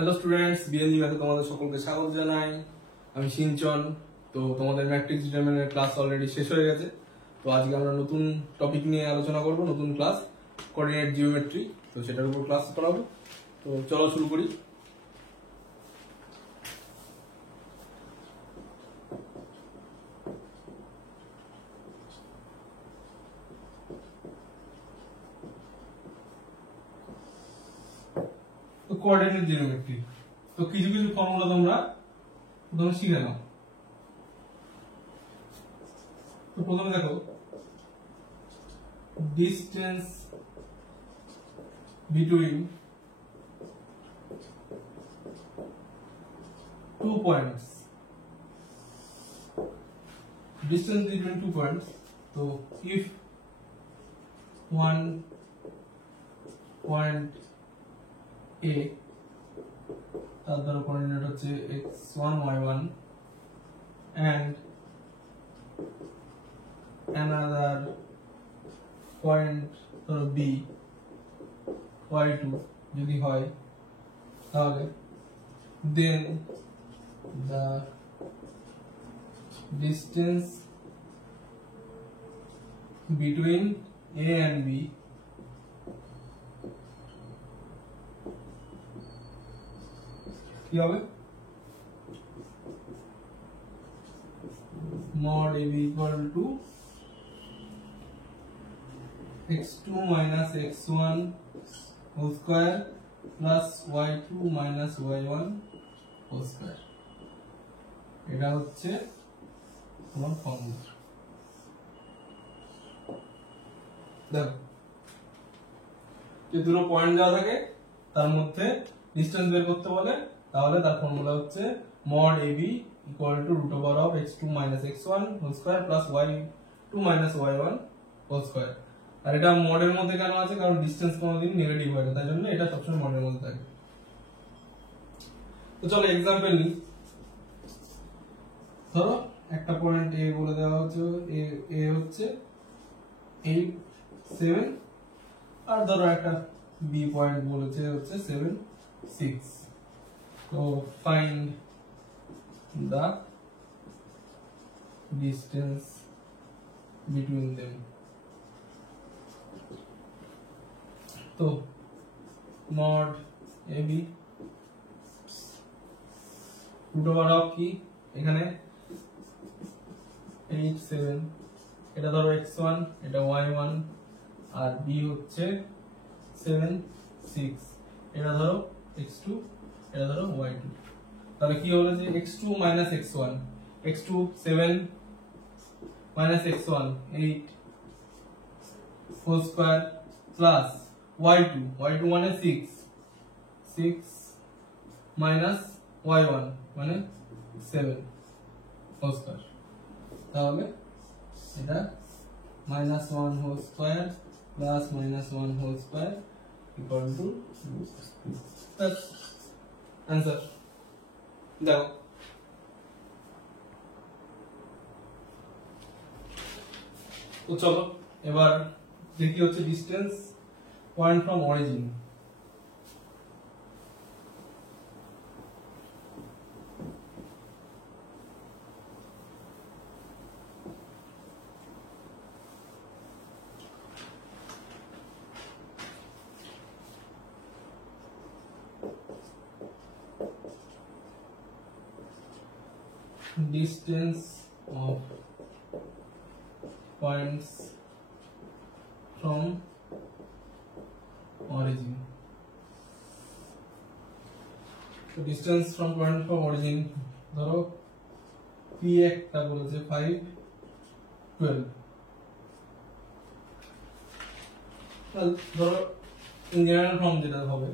Hello students, BNG ম্যাথে তোমাদের সকলকে স্বাগত জানাই। আমি সিঞ্চন। তো তোমাদের ম্যাট্রিক্স ডিটারমিনেন্টের ক্লাস অলরেডি শেষ হয়ে গেছে। তো আজকে আমরা নতুন টপিক নিয়ে আলোচনা করব, নতুন ক্লাস কোঅর্ডিনেট জিওমেট্রি। তো সেটার উপর ক্লাস করাবো। তো চলো শুরু করি। তো কোঅর্ডিনেট জিওমেট্রি, তো কিছু কিছু ফর্মুলা তোমরা শিখে নাও। তো প্রথমে দেখো, distance between two points, distance between 2 points. So if one point A, তার কোঅর্ডিনেট হচ্ছে x1 y1, and another point B y2 যদি হয়, তাহলে then the distance between A and B কি হবে? mod AB equal to x2 minus x1 whole square plus y2 minus y1 whole square. এটা হচ্ছে তোমার ফর্মুলা। দেখো, যে দুটো পয়েন্ট দেওয়া থাকে তার মধ্যে ডিসটেন্স বের করতে বলে, তাহলে তার ফর্মুলা হচ্ছে mod AB equal to root over of x2 minus x1 whole square plus y2 minus y1 whole square. আর এটা মডের মধ্যে কেন আছে? কারণ ডিসটেন্স কোনোদিন নেগেটিভ হয় না, তাই জন্য এটা সবসময় মডের মধ্যে থাকে। তো চলো এক্সাম্পল নিই। ধরো একটা পয়েন্ট A বলে দেওয়া হচ্ছে, A হচ্ছে 8 7, আর ধরো একটা B পয়েন্ট বলেছে হচ্ছে 7 6. তো find the distance between them. তো mod AB root over of কি, এখানে 8 7, এটা ধরো x1, এটা y1, আর b হচ্ছে 7 6, এটা ধরো x2, এটা ধরো y2। তাহলে কি হলো যে x2 minus x1, x2 7 minus x1 8 whole square plus y2 মানে 6 minus y1 মানে 7 whole square। তাহলে এটা -1 whole square plus -1 whole square equal to that's answer. দাও। তো চলো এবার দেখি হচ্ছে distance point from origin. Distance of points from origin. So distance from point from origin, ধরো P একটা বলেছে 5 12, ধরো ইন জেনারেল ফর্ম যেটা হবে,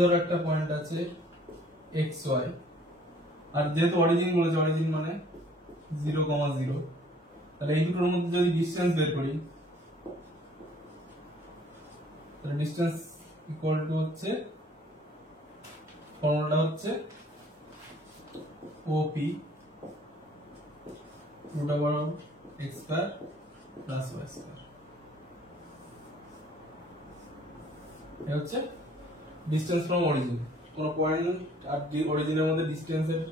ধরো একটা পয়েন্ট আছে xy, আর যেহেতু অরিজিন বলেছে, অরিজিন মানে 0, 0, তাহলে এই দুটোর মধ্যে যদি ডিসটেন্স বের করি, তাহলে ডিসটেন্স ইকুয়াল টু হচ্ছে, ফর্মুলাটা হচ্ছে OP root over x square plus y square. এটা হচ্ছে ডিসটেন্স ফ্রম অরিজিন। কোন পয়েন্ট আর অরিজিনের মধ্যে ডিসটেন্সের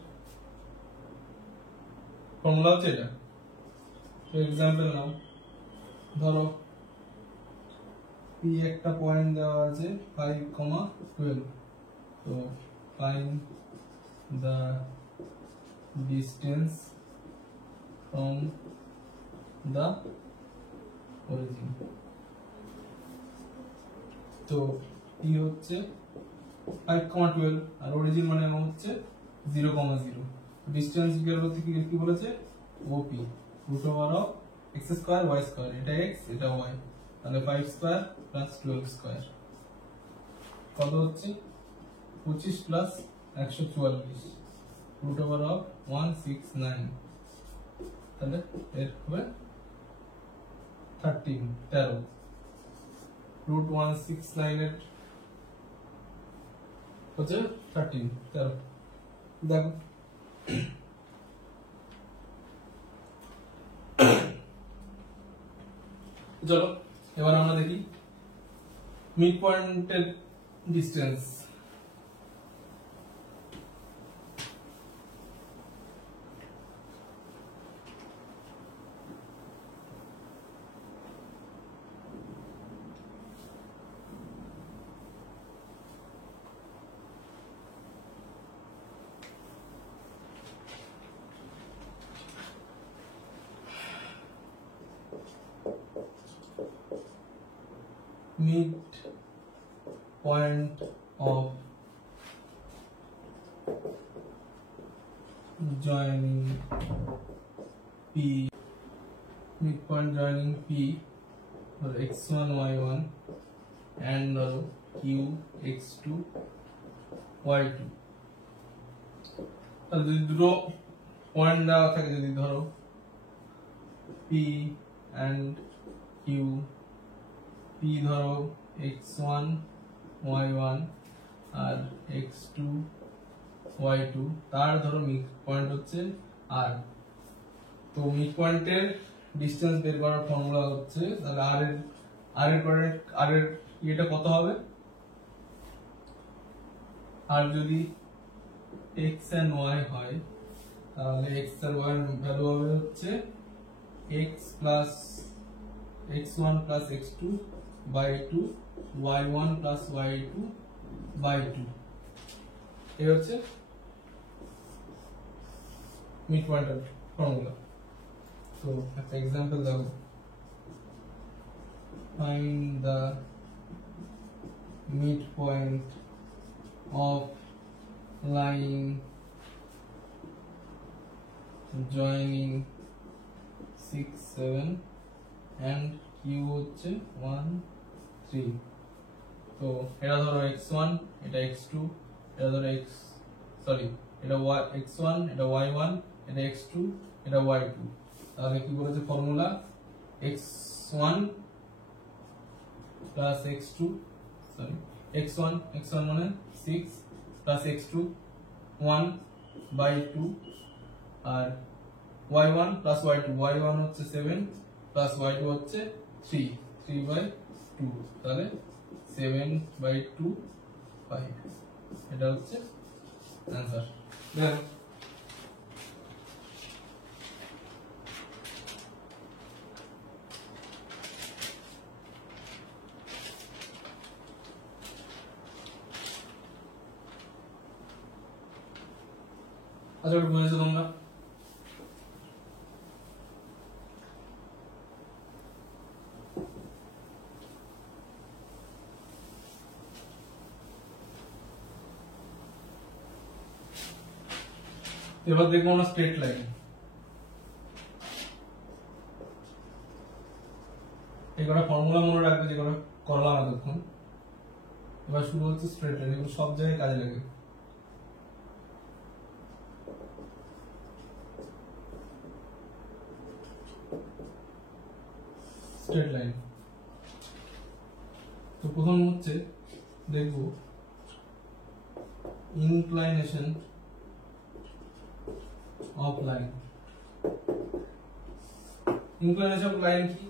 ফর্মুলা হচ্ছে এটা। তো एग्जांपल নাও, ধরো পি একটা পয়েন্ট দেওয়া আছে 5,12, তো find the distance from the origin। তো p হচ্ছে 5,12 আর অরিজিন মানে হচ্ছে 0,0। ডিসটেন্স ইকুয়াল করতে কি বলেছে, OP root over of x square y square, এটা x এটা y, তাহলে 5 স্কয়ার প্লাস 12 স্কয়ার কত হচ্ছে 25 প্লাস 144 root over of 169, তাহলে এর হবে 13 root 169 এর হচ্ছে 13 দেখো চলো এবার আমরা দেখি মিড পয়েন্টের distance. mid point of joining P, mid point joining P or x1 y1 and Q x2 y2। তাহলে যদি দুটো পয়েন্ট দেওয়া থাকে, যদি ধরো P and Q, P ধরো x1 y1 আর x2 y2, তার ধরো মিড পয়েন্ট হচ্ছে r। তো মিড পয়েন্টের ডিসটেন্স বের করার ফর্মুলা হচ্ছে, তাহলে r এর এটা কত হবে, আর যদি x and y হয় তাহলে x আর y এর ভ্যালু হবে হচ্ছে x plus x1 plus x2 by 2 y1 plus y2 by 2। এই হচ্ছে মিড পয়েন্টের ফর্মুলা। তো একটা एग्जांपल দাও, find the midpoint of line joining 6 7 and Q হচ্ছে 1 3। তো এটা ধরো x1 এটা x2 এটা ধরো এটা x1 এটা y1 এটা x2 এটা y2। তাহলে কি বলেছে formula, x1 plus x2 x1 মানে 6 plus x2 1 by 2 R y1 plus y2, y1 হচ্ছে 7 plus y2 হচ্ছে 3 by 2, তাহলে 7 by 2 5। এটা হচ্ছে आंसर। দেখো আচ্ছা বুঝেছো তোমরা? এবার দেখবো আমরা স্ট্রেট লাইন। এই কটা ফর্মুলা মনে রাখবে যে কটা করলাম এতক্ষণ। এবার শুরু হচ্ছে স্ট্রেট লাইন, এগুলো সব জায়গায় কাজে লাগে। স্ট্রেট লাইন তো প্রথম হচ্ছে দেখবো inclination of line। inclination of line কি,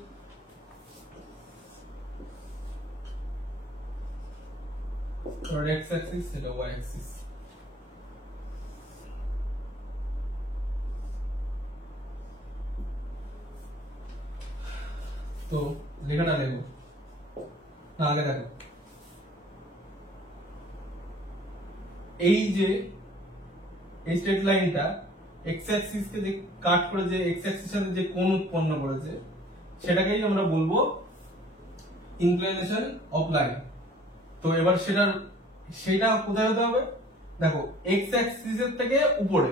এটা x অ্যাক্সিস, এটা y অ্যাক্সিস। তো লেখাটা লেখো না, আগে দেখো এই যে এই স্ট্রেট লাইনটা x অ্যাক্সিস কে যে কাট করে যে x অ্যাক্সিস সাথে যে কোণ উৎপন্ন করেছে সেটাকেই আমরা বলবো ইনক্লিনেশন অফ লাইন। তো এবার সেটা কোথায় হতে হবে, দেখো x অ্যাক্সিস এর থেকে উপরে,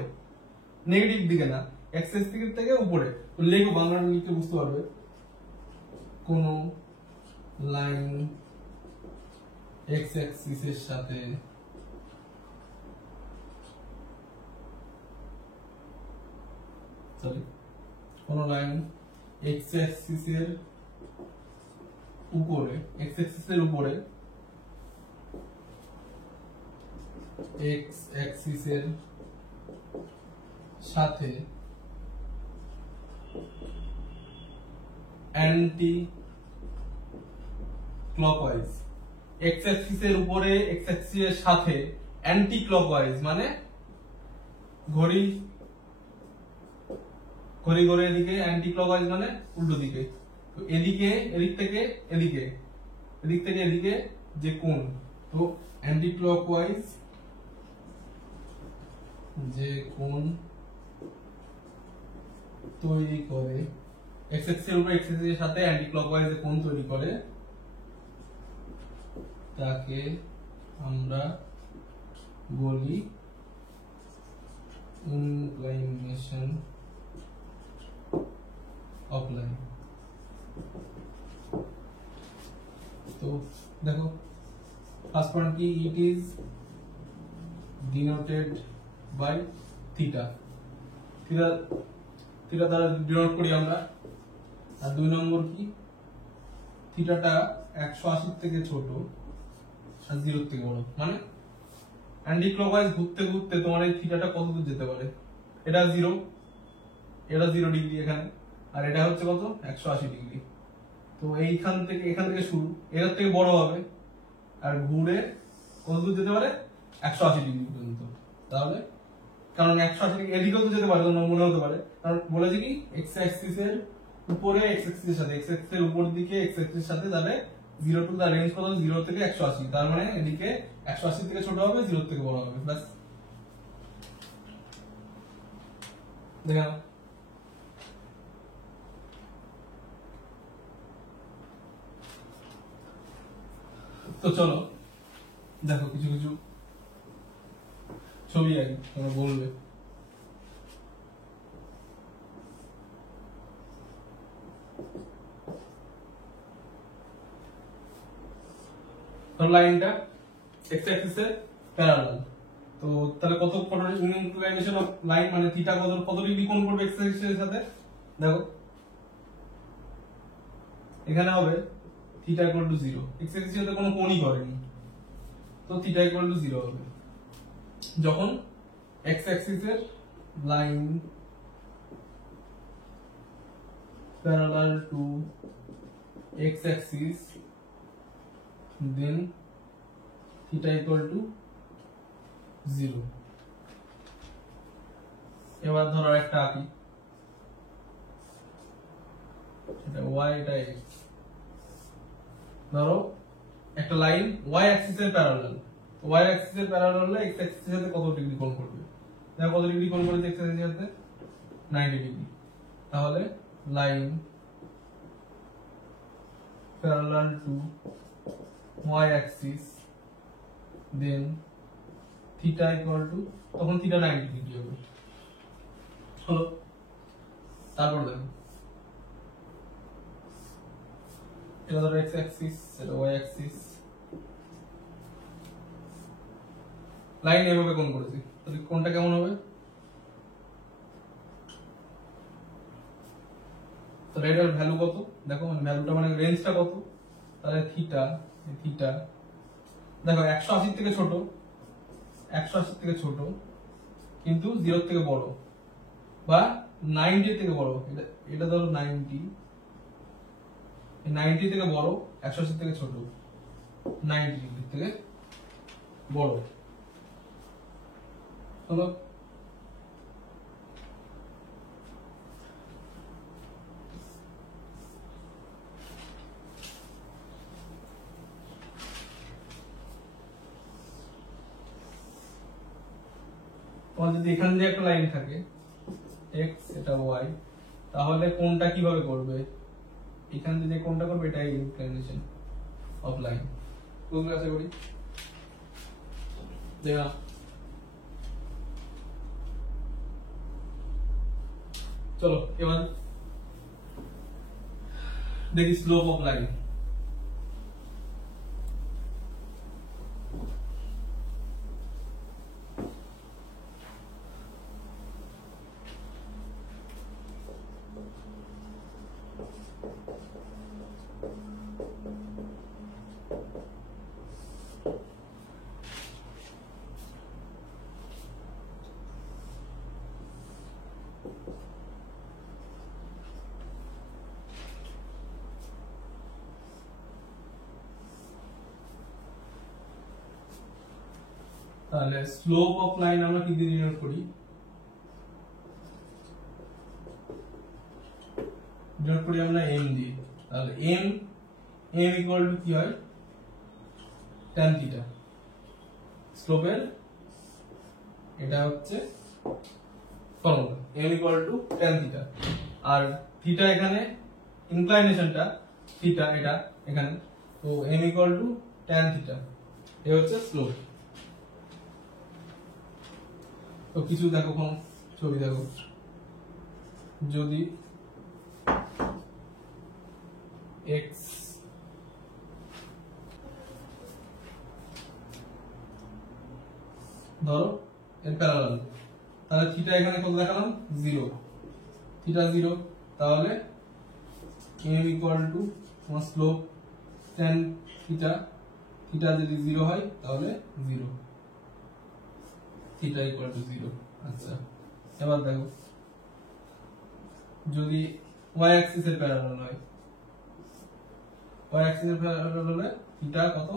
নেগেটিভ দিকে না, x অ্যাক্সিস থেকে উপরে। তো লেখো, বাংলাটা লিখতে বুঝতে পারবে। কোন লাইন x অ্যাক্সিস এর সাথে কোন লাইন x অ্যাক্সিস এর উপরে, x অ্যাক্সিস এর উপরে x অ্যাক্সিস এর সাথে অ্যান্টি ক্লকওয়াইজ, x অ্যাক্সিস এর উপরে x অ্যাক্সিস এর সাথে অ্যান্টি ক্লকওয়াইজ মানে ঘড়ি ঘড়ি এদিকে, অ্যান্টি ক্লকওয়াইজ মানে উল্টো দিকে। তো এদিকে, এদিক থেকে এদিকে যে কোণ, তো অ্যান্টি ক্লকওয়াইজ যে কোণ তৈরি করে, x অ্যাক্সিস এর উপর x অ্যাক্সিস এর সাথে অ্যান্টি ক্লকওয়াইজ যে কোণ তৈরি করে তাকে আমরা বলি ইনক্লিনেশন অফ লাইন। তো দেখো ফার্স্ট পয়েন্ট কি, it is denoted by theta, theta দ্বারা ডিনোট করি আমরা। আর 2 নম্বর কি, থিটাটা 180 থেকে ছোট আর 0 থেকে বড়, মানে অ্যান্টি ক্লকওয়াইজ ঘুরতে ঘুরতে তোমার এই থিটাটা কত দূর যেতে পারে, এটা 0, এটা 0 ডিগ্রি এখানে, আর এটা হচ্ছে কত 180 ডিগ্রি। তো এখান থেকে শুরু, এর থেকে বড় হবে আর ঘুরে কত দূর যেতে পারে 180 ডিগ্রি পর্যন্ত। তাহলে কারণ 180 ডিগ্রি এদিকেও তো যেতে পারে, তোমার মনে হতে পারে, কারণ বলেছে কি x অ্যাক্সিস এর উপরে x অ্যাক্সিস এর সাথে, x অ্যাক্সিস এর উপর দিকে x অ্যাক্সিস এর সাথে, তাহলে 0 টু দা রেঞ্জ কত, 0 থেকে 180, তার মানে এদিকে 180 থেকে ছোট হবে, 0 থেকে বড় হবে। ব্যাস, দেখা। তো চলো দেখো কিছু কিছু ছবি আগে তোমরা বলবে। লাইনটা x অ্যাক্সিস এর প্যারালাল, তো তাহলে কত ইনক্লিনেশন অফ লাইন মানে থিটা কত ডিগ্রি কোণ করবে x অ্যাক্সিস এর সাথে, দেখো এখানে হবে theta equal to 0, x Axis এর সাথে কোনো কোণই করেনি, তো থিটা ইকুয়াল টু 0 হবে যখন x অ্যাক্সিস এর line parallel to x Axis, then theta equal to 0। এবার ধরো একটা আঁকি, এটা y, এটা x। ধরো একটা লাইন y অ্যাক্সিস এর প্যারালাল, y অ্যাক্সিস এর প্যারালাল হলে x অ্যাক্সিস এর সাথে কত ডিগ্রি কোণ করবে, দেখো কত ডিগ্রি কোণ করেছে x অ্যাক্সিস এর সাথে 90 ডিগ্রি। তাহলে line parallel to y axis, then theta equal to, তখন theta 90 ডিগ্রি হবে। হলো, তারপর দেখো এটা ধরো x axis, এটা y axis, লাইন এভাবে কোণ করেছি, তাহলে কোণটা কেমন হবে, তাহলে এটার ভ্যালু কত, দেখো মানে ভ্যালুটা মানে রেঞ্জটা কত, তাহলে থিটা দেখো 180 থেকে ছোট, 180 থেকে ছোট কিন্তু 0 থেকে বড়, বা 90 থেকে বড়, এটা ধরো 90 থেকে বড়, 180 থেকে ছোট, 90 ডিগ্রি থেকে বড় হলো। তোমার যদি এখান দিয়ে একটা লাইন থাকে x এটা y, তাহলে কোনটা কিভাবে করবে? এখান দিয়ে কোনটা করবে এটাই ইনক্লিনেশন অফ লাইন। বুঝতে আশা করি। দেখা চলো এবার দেখি স্লোপ অফ লাইন। তাহলে স্লোপ অফ লাইন আমরা কি দিয়ে ডিনোট করি? ডিনোট করি আমরা m দিয়ে। তাহলে m ইকুয়াল টু কি হয়? tan theta. স্লোপের এটা হচ্ছে formula, m equal to tan theta. আর থিটা এখানে ইনক্লাইনেশনটা থিটা এটা এখানে, তো m equal to tan theta. এই হচ্ছে স্লোপ। তো কিছু দেখো, কোন ছবি দেখো, যদি x ধরো এর প্যারালাল, তাহলে থিটা এখানে কত দেখালাম? 0, থিটা 0, তাহলে m ইকুয়াল টু তোমার স্লোপ tan থিটা, থিটা যদি 0 হয় তাহলে 0, থিটা ইকুয়াল টু 0। আচ্ছা, এবার দেখো যদি y অ্যাক্সিস এর প্যারালাল হয়, y অ্যাক্সিস এর প্যারালাল হলে থিটা কত?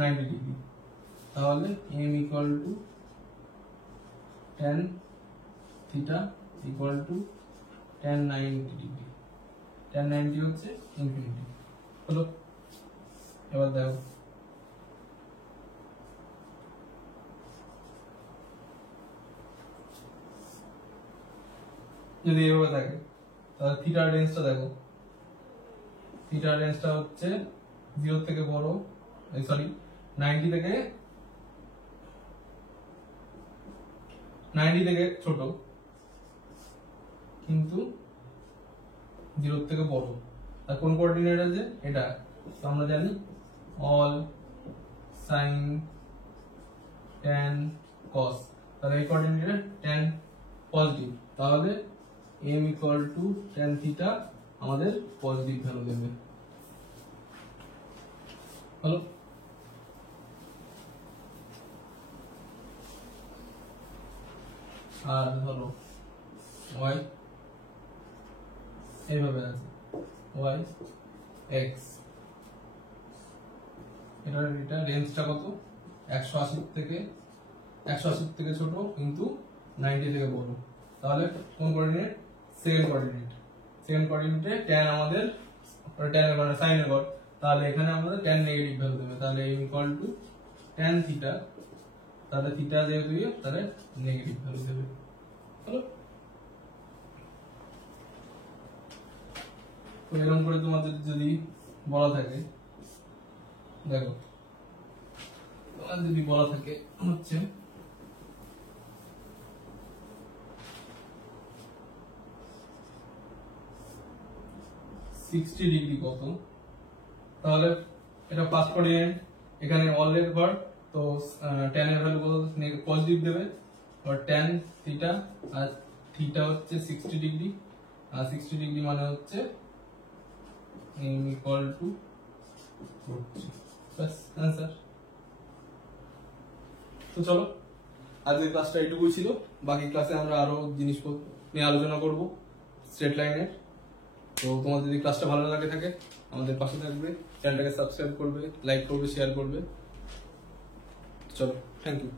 90 ডিগ্রি, তাহলে m equal to tan theta equal to tan 90 degree. tan 90 হচ্ছে ইনফিনিটি। হলো, এবার দেখো যদি এভাবে থাকে তাহলে থিটার রেঞ্জটা দেখো, থিটার রেঞ্জটা হচ্ছে 0 থেকে বড়, সরি 90 থেকে ছোট, কিন্তু 0 থেকে বড়। আর কোন কোঅর্ডিনেট আছে? এটা তো আমরা জানি অল সাইন tan cos, তাহলে এই কোঅর্ডিনেটে tan পজিটিভ, তাহলে m equal to tan theta আমাদের পজিটিভ ভ্যালু দেবে। হলো, আর ধরো y এইভাবে আছে y x, এটা রেঞ্জটা কত? 180 থেকে ছোট, কিন্তু 90 থেকে বড়। তাহলে কোন কোঅর্ডিনেট? সেকেন্ড কোঅর্ডিনেটে tan আমাদের tan মানে sin এর ঘর, তাহলে এখানে আমাদের tan নেগেটিভ ভ্যালু দেবে। তাহলে m equal to tan theta, তাহলে থিটা যেহেতু তাহলে নেগেটিভ ভ্যালু দেবে। হলো, তো এরকম করে তোমাদের যদি বলা থাকে, দেখো তোমার যদি বলা থাকে হচ্ছে সিক্সটি ডিগ্রি কত, তাহলে এটা ফার্স্ট কোঅর্ডিনেট, এখানে অল এর ঘর, তো tan এর ভ্যালু কত? পজিটিভ দেবে। আর tan থিটা, আর থিটা হচ্ছে 60 ডিগ্রি, আর 60 ডিগ্রি মানে হচ্ছে m ইকুয়াল টু 40। বাস आंसर। তো চলো আজকের ক্লাসটা এইটুকুই ছিল, বাকি ক্লাসে আমরা আরো জিনিসপত্র নিয়ে আলোচনা করব স্ট্রেট লাইনের। তো তোমাদের যদি ক্লাসটা ভালো লাগে থাকে আমাদের পাশে থাকবে, চ্যানেলটাকে সাবস্ক্রাইব করবে, লাইক করবে, শেয়ার করবে। চলো, থ্যাংক ইউ।